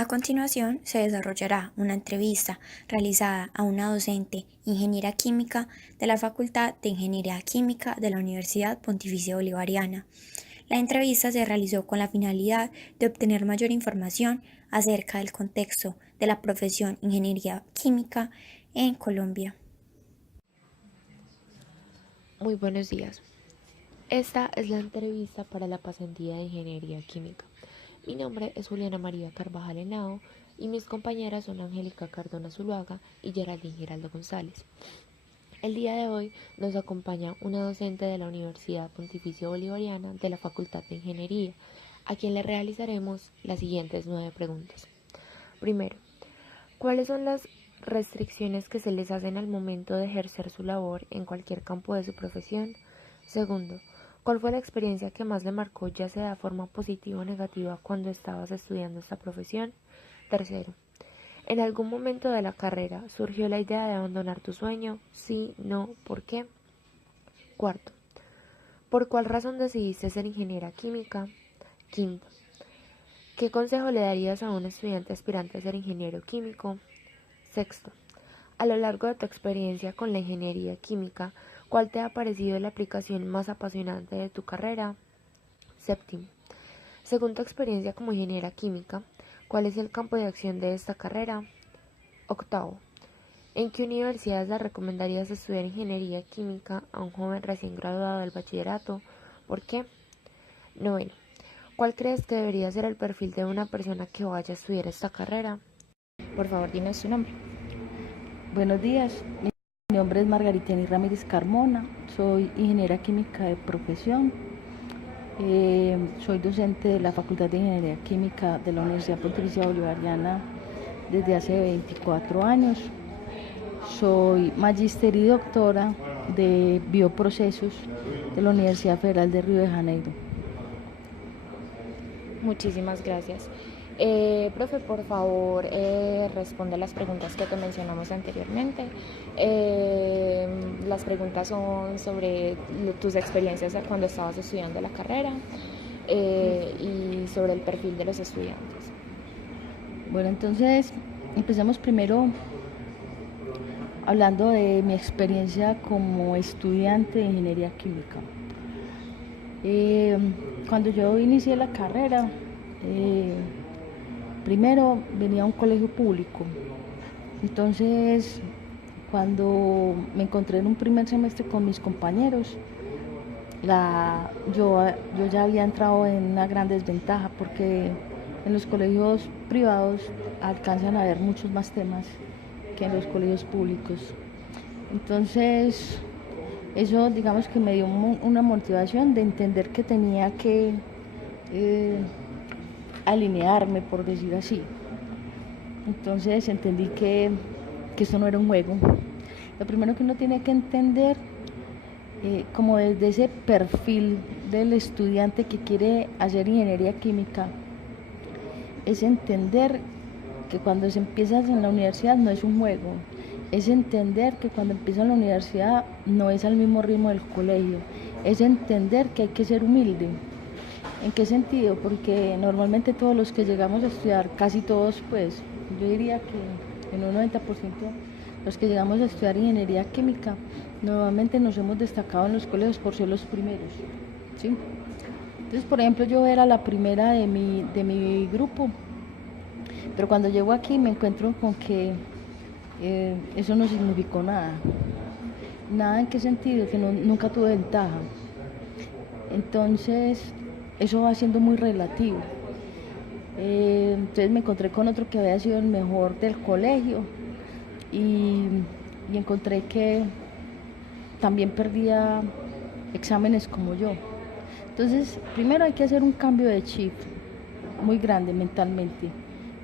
A continuación, se desarrollará una entrevista realizada a una docente ingeniera química de la Facultad de Ingeniería Química de la Universidad Pontificia Bolivariana. La entrevista se realizó con la finalidad de obtener mayor información acerca del contexto de la profesión ingeniería química en Colombia. Muy buenos días. Esta es la entrevista para la pasantía de Ingeniería Química. Mi nombre es Juliana María Carvajal Henao y mis compañeras son Angélica Cardona Zuluaga y Geraldine Giraldo González. El día de hoy nos acompaña una docente de la Universidad Pontificia Bolivariana de la Facultad de Ingeniería, a quien le realizaremos las siguientes 9 preguntas. Primero, ¿cuáles son las restricciones que se les hacen al momento de ejercer su labor en cualquier campo de su profesión? Segundo, ¿cuál fue la experiencia que más le marcó, ya sea de forma positiva o negativa, cuando estabas estudiando esta profesión? Tercero, ¿en algún momento de la carrera surgió la idea de abandonar tu sueño? Sí, no, ¿por qué? Cuarto, ¿por cuál razón decidiste ser ingeniera química? Quinto, ¿qué consejo le darías a un estudiante aspirante a ser ingeniero químico? Sexto, a lo largo de tu experiencia con la ingeniería química, ¿cuál te ha parecido la aplicación más apasionante de tu carrera? Séptimo, según tu experiencia como ingeniera química, ¿cuál es el campo de acción de esta carrera? Octavo, ¿en qué universidades le recomendarías estudiar ingeniería química a un joven recién graduado del bachillerato? ¿Por qué? Noveno, ¿cuál crees que debería ser el perfil de una persona que vaya a estudiar esta carrera? Por favor, dime su nombre. Buenos días, mi nombre es Margaritiani Ramírez Carmona, soy ingeniera química de profesión, soy docente de la Facultad de Ingeniería Química de la Universidad Pontificia Bolivariana desde hace 24 años, soy magíster y doctora de bioprocesos de la Universidad Federal de Río de Janeiro. Muchísimas gracias. Profe, por favor, responde las preguntas que te mencionamos anteriormente. Las preguntas son sobre tus experiencias cuando estabas estudiando la carrera y sobre el perfil de los estudiantes. Bueno, entonces empezamos primero hablando de mi experiencia como estudiante de ingeniería química. Cuando yo inicié la carrera, primero venía a un colegio público. Entonces, cuando me encontré en un primer semestre con mis compañeros, yo ya había entrado en una gran desventaja porque en los colegios privados alcanzan a haber muchos más temas que en los colegios públicos. Entonces, eso digamos que me dio una motivación de entender que tenía que alinearme, por decir así. Entonces entendí que esto no era un juego. Lo primero que uno tiene que entender, como desde ese perfil del estudiante que quiere hacer ingeniería química, es entender que cuando se empieza en la universidad no es un juego, es entender que cuando empieza en la universidad no es al mismo ritmo del colegio, es entender que hay que ser humilde. ¿En qué sentido? Porque normalmente todos los que llegamos a estudiar, casi todos, pues yo diría que en un 90% los que llegamos a estudiar ingeniería química, normalmente nos hemos destacado en los colegios por ser los primeros, ¿sí? Entonces, por ejemplo, yo era la primera de mi grupo, pero cuando llego aquí me encuentro con que eso no significó nada. ¿Nada en qué sentido? Que nunca tuve ventaja. Entonces, eso va siendo muy relativo. Entonces me encontré con otro que había sido el mejor del colegio y encontré que también perdía exámenes como yo. Entonces, primero hay que hacer un cambio de chip muy grande mentalmente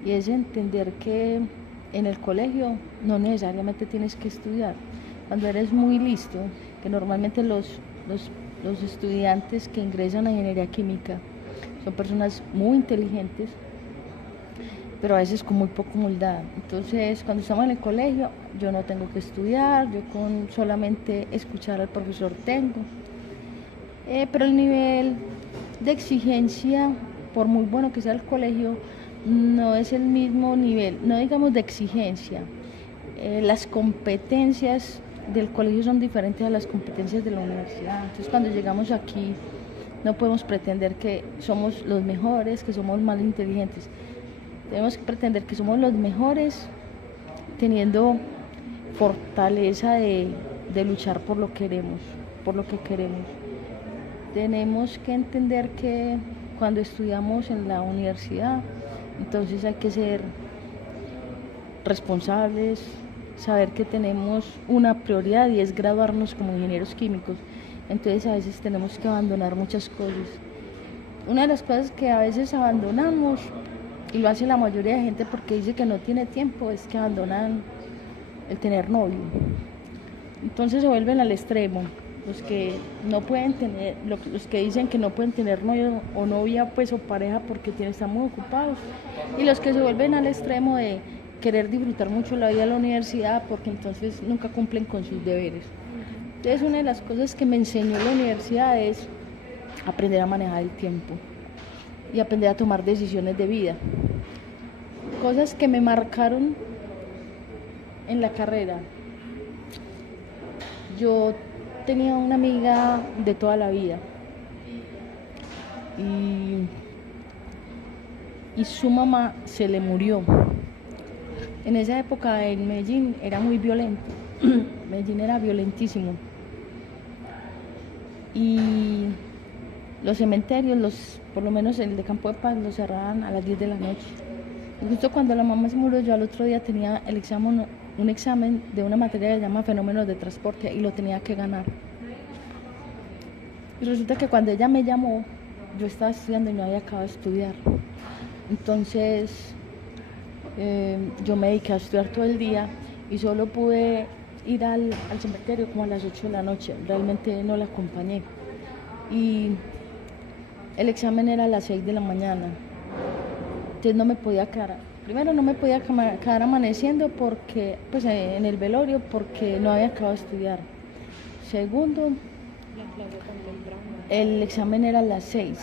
y es entender que en el colegio no necesariamente tienes que estudiar. Cuando eres muy listo, que normalmente los estudiantes que ingresan a ingeniería química son personas muy inteligentes, pero a veces con muy poca humildad. Entonces, cuando estamos en el colegio, yo no tengo que estudiar, yo con solamente escuchar al profesor tengo. Pero el nivel de exigencia, por muy bueno que sea el colegio, no es el mismo nivel, no digamos de exigencia. Las competencias del colegio son diferentes a las competencias de la universidad. Entonces cuando llegamos aquí no podemos pretender que somos los mejores, que somos más inteligentes. Tenemos que pretender que somos los mejores teniendo fortaleza de luchar por lo que queremos, por lo que queremos. Tenemos que entender que cuando estudiamos en la universidad, entonces hay que ser responsables, saber que tenemos una prioridad y es graduarnos como ingenieros químicos. Entonces a veces tenemos que abandonar muchas cosas. Una de las cosas que a veces abandonamos, y lo hace la mayoría de gente porque dice que no tiene tiempo, es que abandonan el tener novio. Entonces se vuelven al extremo. Los que no pueden tener, los que dicen que no pueden tener novio o novia pues o pareja porque están muy ocupados, y los que se vuelven al extremo de querer disfrutar mucho la vida de la universidad porque entonces nunca cumplen con sus deberes. Entonces una de las cosas que me enseñó la universidad es aprender a manejar el tiempo y aprender a tomar decisiones de vida, cosas que me marcaron en la carrera. Yo tenía una amiga de toda la vida y su mamá se le murió. En esa época en Medellín era muy violento, Medellín era violentísimo y los cementerios, por lo menos el de Campo de Paz, los cerraban a las 10 de la noche. Y justo cuando la mamá se murió, yo al otro día tenía un examen de una materia que se llama Fenómenos de Transporte y lo tenía que ganar. Y resulta que cuando ella me llamó, yo estaba estudiando y no había acabado de estudiar. Entonces yo me dediqué a estudiar todo el día y solo pude ir al cementerio como a las 8 de la noche. Realmente no la acompañé. Y el examen era a las 6 de la mañana. Entonces no me podía quedar, primero no me podía quedar amaneciendo porque, pues en el velorio porque no había acabado de estudiar. Segundo, el examen era a las 6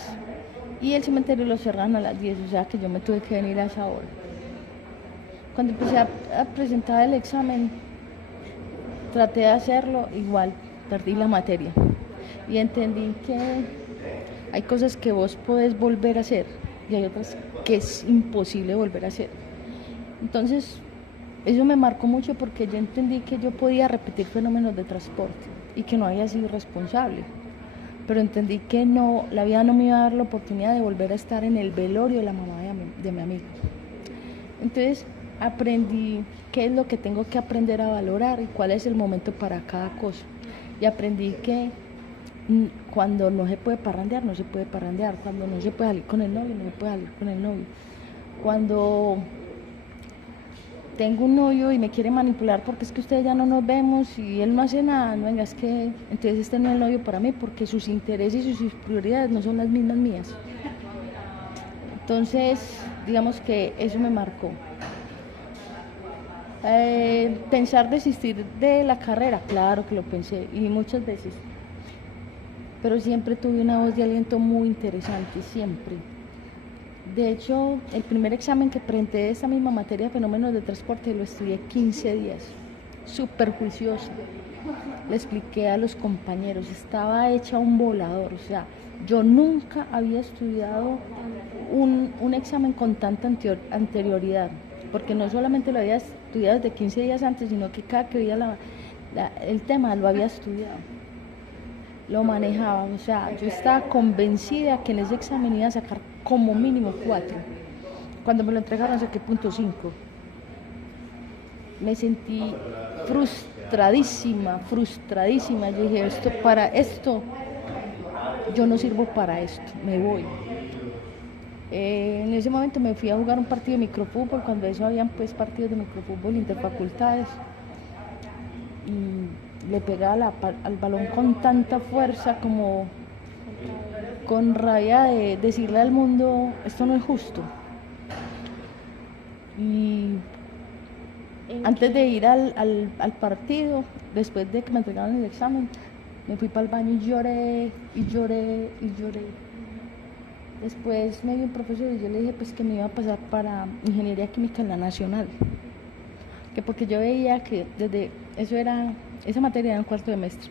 y el cementerio lo cerraban a las 10, o sea que yo me tuve que venir a esa hora. Cuando empecé a presentar el examen, traté de hacerlo, igual perdí la materia y entendí que hay cosas que vos podés volver a hacer y hay otras que es imposible volver a hacer. Entonces, eso me marcó mucho porque yo entendí que yo podía repetir fenómenos de transporte y que no había sido responsable. Pero entendí que no, la vida no me iba a dar la oportunidad de volver a estar en el velorio de la mamá de mi amigo. Entonces, aprendí qué es lo que tengo que aprender a valorar y cuál es el momento para cada cosa. Y aprendí que cuando no se puede parrandear, no se puede parrandear. Cuando no se puede salir con el novio, no se puede salir con el novio. Cuando tengo un novio y me quiere manipular porque es que ustedes ya no nos vemos y él no hace nada, no venga, es que entonces este no es el novio para mí porque sus intereses y sus prioridades no son las mismas mías. Entonces, digamos que eso me marcó. Pensar desistir de la carrera, claro que lo pensé y muchas veces, pero siempre tuve una voz de aliento muy interesante, siempre. De hecho, el primer examen que presenté de esta misma materia de fenómenos de transporte lo estudié 15 días, súper juiciosa. Le expliqué a los compañeros, estaba hecha un volador, o sea, yo nunca había estudiado un examen con tanta anterioridad, porque no solamente lo había estudiado desde 15 días antes, sino que cada que veía el tema lo había estudiado, lo manejaba, o sea, yo estaba convencida que en ese examen iba a sacar como mínimo 4. Cuando me lo entregaron saqué .5. Me sentí frustradísima. Yo dije, yo no sirvo para esto, me voy. En ese momento me fui a jugar un partido de microfútbol, cuando eso habían pues partidos de microfútbol interfacultades. Y le pegaba al balón con tanta fuerza como con rabia de decirle al mundo, esto no es justo. Y antes de ir al partido, después de que me entregaron el examen, me fui para el baño y lloré. Después me dio un profesor y yo le dije pues que me iba a pasar para ingeniería química en la nacional, que porque yo veía que esa materia era en cuarto semestre,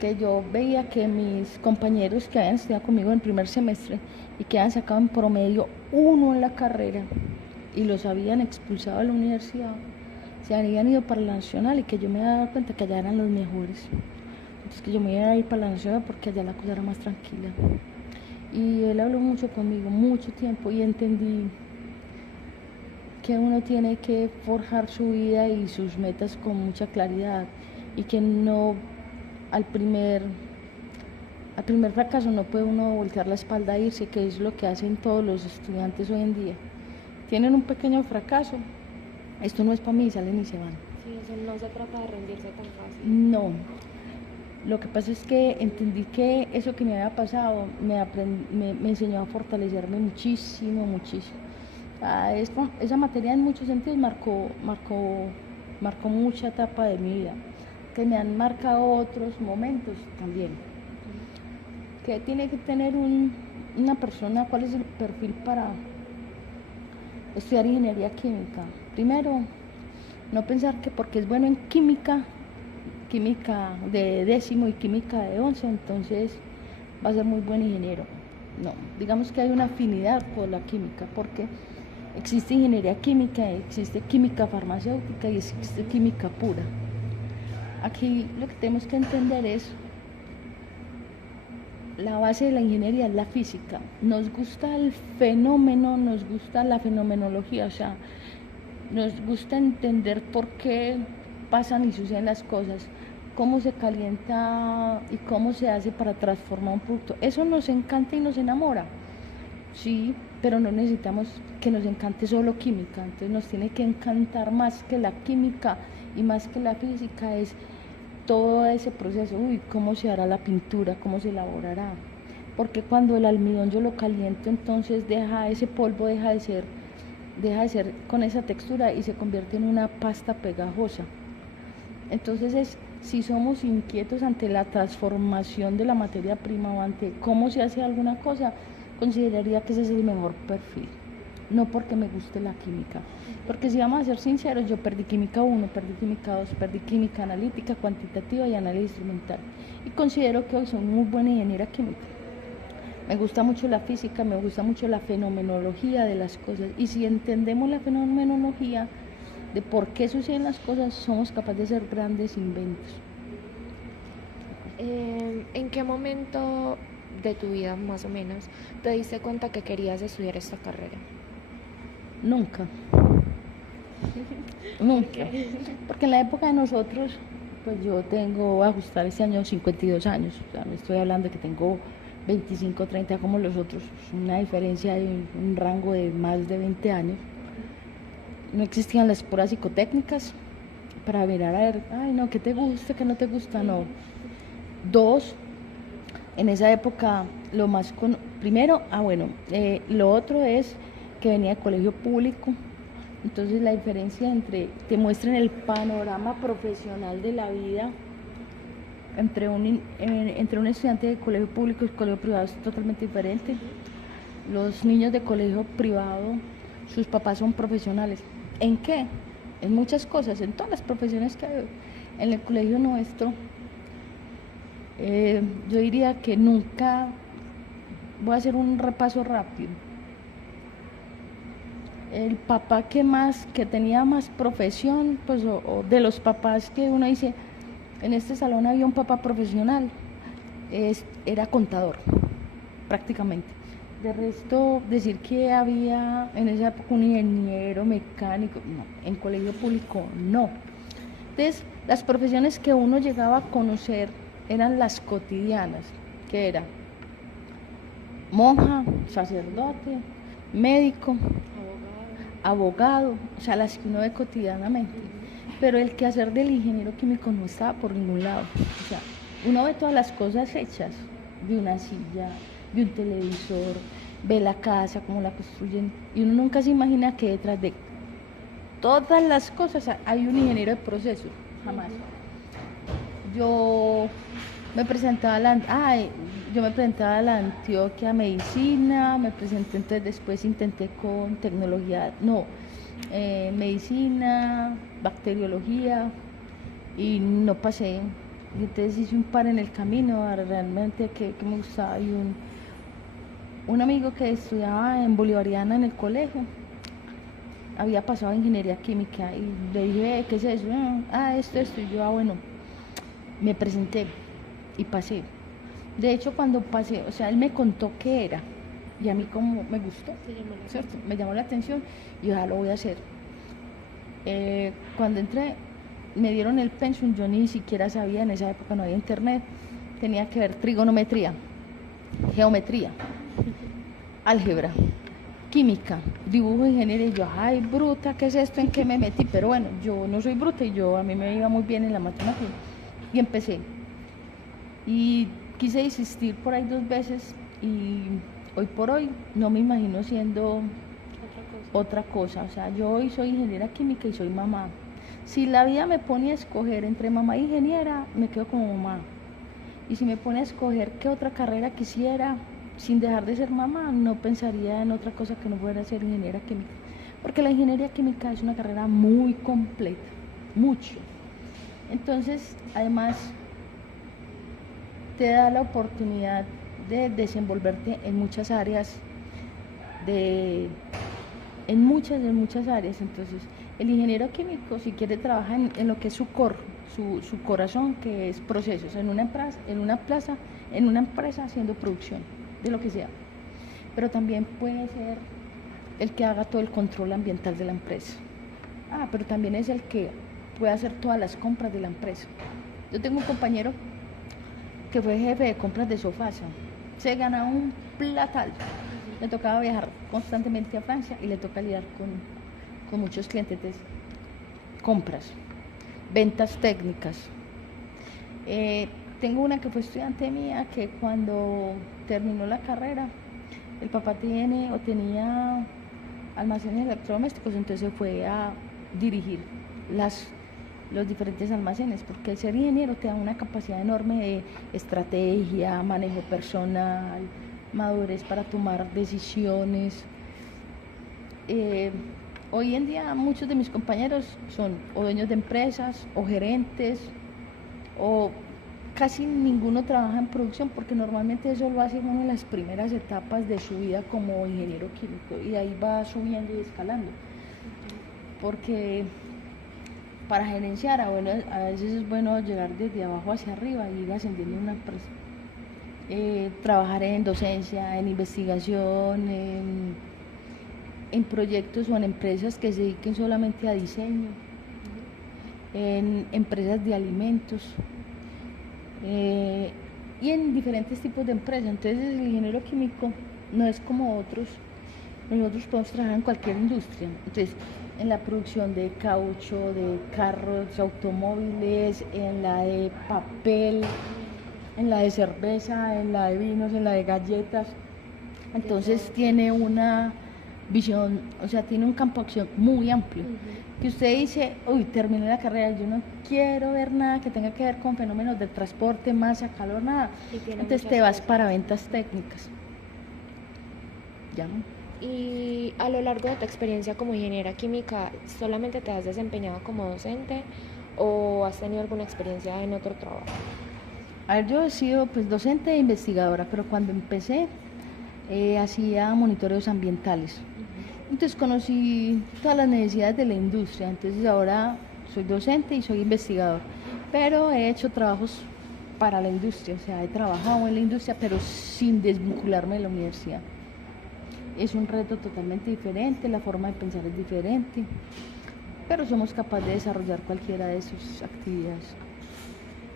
que yo veía que mis compañeros que habían estudiado conmigo en primer semestre y que habían sacado en promedio 1 en la carrera y los habían expulsado de la universidad, se habían ido para la nacional y que yo me había dado cuenta que allá eran los mejores. Entonces que yo me iba a ir para la nacional porque allá la cosa era más tranquila. Y él habló mucho conmigo, mucho tiempo, y entendí que uno tiene que forjar su vida y sus metas con mucha claridad y que no al primer fracaso no puede uno voltear la espalda e irse, que es lo que hacen todos los estudiantes hoy en día. Tienen un pequeño fracaso, esto no es para mí, salen y se van. Sí, eso no se trata de rendirse tan fácil. No, lo que pasa es que entendí que eso que me había pasado me enseñó a fortalecerme muchísimo, muchísimo. Esa materia en muchos sentidos marcó mucha etapa de mi vida, que me han marcado otros momentos también. Que tiene que tener una persona, cuál es el perfil para estudiar ingeniería química. Primero, no pensar que porque es bueno en química de 10º y química de 11, entonces va a ser muy buen ingeniero. No, digamos que hay una afinidad por la química, porque existe ingeniería química, existe química farmacéutica y existe química pura. Aquí lo que tenemos que entender es la base de la ingeniería es la física. Nos gusta el fenómeno, nos gusta la fenomenología, o sea, nos gusta entender por qué pasan y suceden las cosas, cómo se calienta y cómo se hace para transformar un producto. Eso nos encanta y nos enamora, sí, pero no necesitamos que nos encante solo química, entonces nos tiene que encantar más que la química y más que la física, es todo ese proceso, cómo se hará la pintura, cómo se elaborará, porque cuando el almidón yo lo caliento, entonces ese polvo deja de ser con esa textura y se convierte en una pasta pegajosa. Entonces si somos inquietos ante la transformación de la materia prima o ante cómo se hace alguna cosa, consideraría que ese es el mejor perfil, no porque me guste la química, porque si vamos a ser sinceros, yo perdí química 1, perdí química 2, perdí química analítica, cuantitativa y análisis instrumental, y considero que hoy soy muy buena ingeniera química. Me gusta mucho la física, me gusta mucho la fenomenología de las cosas, y si entendemos la fenomenología de por qué suceden las cosas, somos capaces de hacer grandes inventos. ¿En qué momento de tu vida, más o menos, te diste cuenta que querías estudiar esta carrera? Nunca. Nunca. Porque en la época de nosotros, pues yo voy a ajustar este año 52 años, o sea, me estoy hablando de que tengo 25, 30 como los otros, una diferencia de un rango de más de 20 años. No existían las puras psicotécnicas para mirar a ver, ay no, ¿qué te gusta, qué no te gusta? No. 2, en esa época lo otro es que venía de colegio público, entonces la diferencia te muestran el panorama profesional de la vida entre un estudiante de colegio público y colegio privado es totalmente diferente. Los niños de colegio privado, sus papás son profesionales. ¿En qué? En muchas cosas, en todas las profesiones que hay. En el colegio nuestro, yo diría que nunca, voy a hacer un repaso rápido. El papá que tenía más profesión, pues, o de los papás que uno dice, en este salón había un papá profesional, era contador, prácticamente. De resto, decir que había en esa época un ingeniero, mecánico, no, en colegio público no. Entonces, las profesiones que uno llegaba a conocer eran las cotidianas, que era monja, sacerdote, médico, abogado, o sea, las que uno ve cotidianamente. Pero el quehacer del ingeniero químico no estaba por ningún lado. O sea, uno ve todas las cosas hechas, de una silla, de un televisor, ve la casa, cómo la construyen, y uno nunca se imagina que detrás de todas las cosas hay un ingeniero de proceso, jamás. Yo Me presentaba yo me presentaba a la Antioquia Medicina, me presenté, entonces después intenté con tecnología, medicina, bacteriología, y no pasé. Y entonces hice un par en el camino, realmente que me gustaba. Y un amigo que estudiaba en Bolivariana en el colegio había pasado a ingeniería química y le dije, ¿qué es eso? Esto. Y yo, bueno, me presenté y pasé. De hecho, cuando pasé, o sea, él me contó qué era y a mí como me gustó, ¿cierto? Me llamó la atención y ya lo voy a hacer. Cuando entré, me dieron el pensum, yo ni siquiera sabía, en esa época no había internet, tenía que ver trigonometría, geometría, álgebra, química, dibujo, ingeniería, y yo, ay, bruta, ¿qué es esto? ¿En qué me metí? Pero bueno, yo no soy bruta y a mí me iba muy bien en la matemática. Y empecé. Y quise desistir por ahí 2 veces y hoy por hoy no me imagino siendo otra cosa. O sea, yo hoy soy ingeniera química y soy mamá. Si la vida me pone a escoger entre mamá e ingeniera, me quedo como mamá. Y si me pone a escoger qué otra carrera quisiera, sin dejar de ser mamá, no pensaría en otra cosa que no fuera ser ingeniera química. Porque la ingeniería química es una carrera muy completa, mucho. Entonces, además, te da la oportunidad de desenvolverte en muchas áreas, en muchas áreas. Entonces, el ingeniero químico, si quiere, trabaja en lo que es su corazón, que es procesos, en una empresa haciendo producción, de lo que sea. Pero también puede ser el que haga todo el control ambiental de la empresa. Pero también es el que puede hacer todas las compras de la empresa. Yo tengo un compañero que fue jefe de compras de Sofasa, se gana un platal, le tocaba viajar constantemente a Francia y le toca lidiar con muchos clientes de compras, ventas técnicas. Tengo una que fue estudiante mía que cuando terminó la carrera, el papá tenía almacenes electrodomésticos, entonces se fue a dirigir los diferentes almacenes, porque el ser ingeniero te da una capacidad enorme de estrategia, manejo personal, madurez para tomar decisiones. Hoy en día muchos de mis compañeros son o dueños de empresas o gerentes, o casi ninguno trabaja en producción, porque normalmente eso lo hace uno en las primeras etapas de su vida como ingeniero químico y ahí va subiendo y escalando. Porque para gerenciar, a veces es bueno llegar desde abajo hacia arriba y ir ascendiendo en una empresa. Trabajar en docencia, en investigación, en proyectos o en empresas que se dediquen solamente a diseño, en empresas de alimentos y en diferentes tipos de empresas. Entonces el ingeniero químico no es como otros, nosotros podemos trabajar en cualquier industria. Entonces, en la producción de caucho, de carros, automóviles, en la de papel, en la de cerveza, en la de vinos, en la de galletas. Entonces tiene una visión, o sea, tiene un campo de acción muy amplio. Que usted dice, terminé la carrera, yo no quiero ver nada que tenga que ver con fenómenos del transporte, masa, calor, nada. Entonces te vas para ventas técnicas. ¿Ya? Y a lo largo de tu experiencia como ingeniera química, ¿solamente te has desempeñado como docente o has tenido alguna experiencia en otro trabajo? A ver, yo he sido docente e investigadora, pero cuando empecé hacía monitoreos ambientales. Entonces conocí todas las necesidades de la industria. Entonces ahora soy docente y soy investigador, pero he hecho trabajos para la industria, o sea, he trabajado en la industria, pero sin desvincularme de la universidad. Es un reto totalmente diferente, la forma de pensar es diferente, pero somos capaces de desarrollar cualquiera de sus actividades.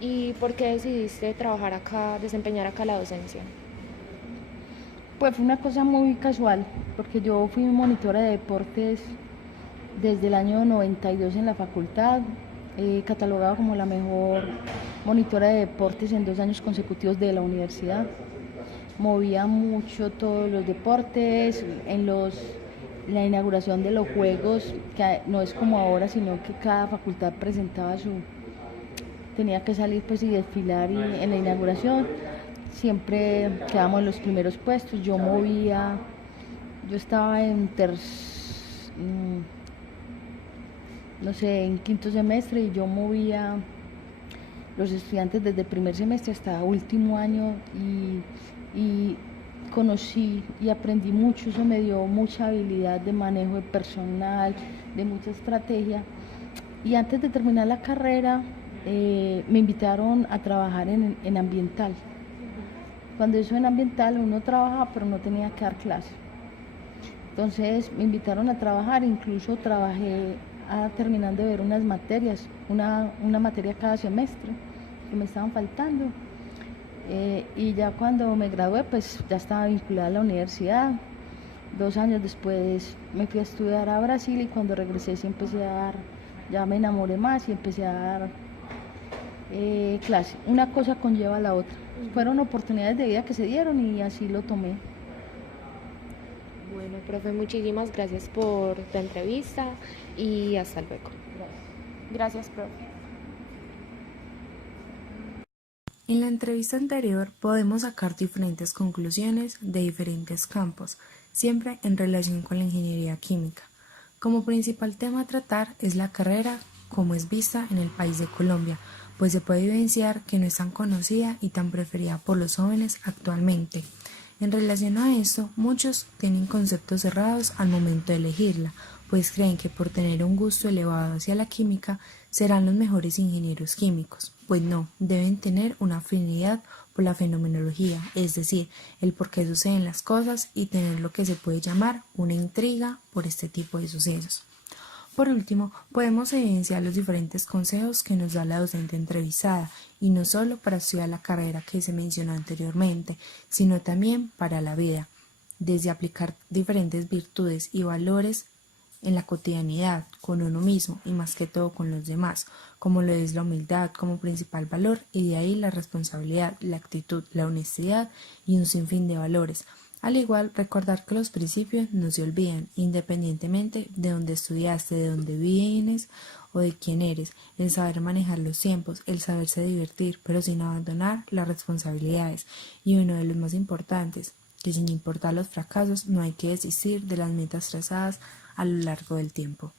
¿Y por qué decidiste trabajar acá, desempeñar acá la docencia? Pues fue una cosa muy casual, porque yo fui monitora de deportes desde el año 92 en la facultad, catalogada como la mejor monitora de deportes en 2 años consecutivos de la universidad. Movía mucho todos los deportes, en la inauguración de los juegos, que no es como ahora, sino que cada facultad presentaba tenía que salir pues y desfilar en la inauguración, siempre quedábamos en los primeros puestos. Yo estaba no sé, en quinto semestre, y yo movía los estudiantes desde primer semestre hasta último año, y conocí y aprendí mucho. Eso me dio mucha habilidad de manejo de personal, de mucha estrategia. Y antes de terminar la carrera me invitaron a trabajar en ambiental. Cuando eso en ambiental uno trabajaba pero no tenía que dar clase. Entonces me invitaron a trabajar, incluso trabajé terminando de ver unas materias, una materia cada semestre que me estaban faltando. Y ya cuando me gradué pues ya estaba vinculada a la universidad. 2 años después me fui a estudiar a Brasil, y cuando regresé sí empecé a dar, ya me enamoré más y empecé a dar clase. Una cosa conlleva a la otra. Fueron oportunidades de vida que se dieron y así lo tomé. Bueno, profe, muchísimas gracias por tu entrevista y hasta luego. Gracias, profe. En la entrevista anterior podemos sacar diferentes conclusiones de diferentes campos, siempre en relación con la ingeniería química. Como principal tema a tratar es la carrera, como es vista en el país de Colombia, pues se puede evidenciar que no es tan conocida y tan preferida por los jóvenes actualmente. En relación a esto, muchos tienen conceptos cerrados al momento de elegirla, pues creen que por tener un gusto elevado hacia la química serán los mejores ingenieros químicos. Pues no, deben tener una afinidad por la fenomenología, es decir, el por qué suceden las cosas, y tener lo que se puede llamar una intriga por este tipo de sucesos. Por último, podemos evidenciar los diferentes consejos que nos da la docente entrevistada, y no solo para estudiar la carrera que se mencionó anteriormente, sino también para la vida, desde aplicar diferentes virtudes y valores en la cotidianidad, con uno mismo y más que todo con los demás, como lo es la humildad como principal valor, y de ahí la responsabilidad, la actitud, la honestidad y un sinfín de valores. Al igual, recordar que los principios no se olvidan, independientemente de dónde estudiaste, de dónde vienes o de quién eres, el saber manejar los tiempos, el saberse divertir, pero sin abandonar las responsabilidades, y uno de los más importantes, que sin importar los fracasos no hay que desistir de las metas trazadas a lo largo del tiempo.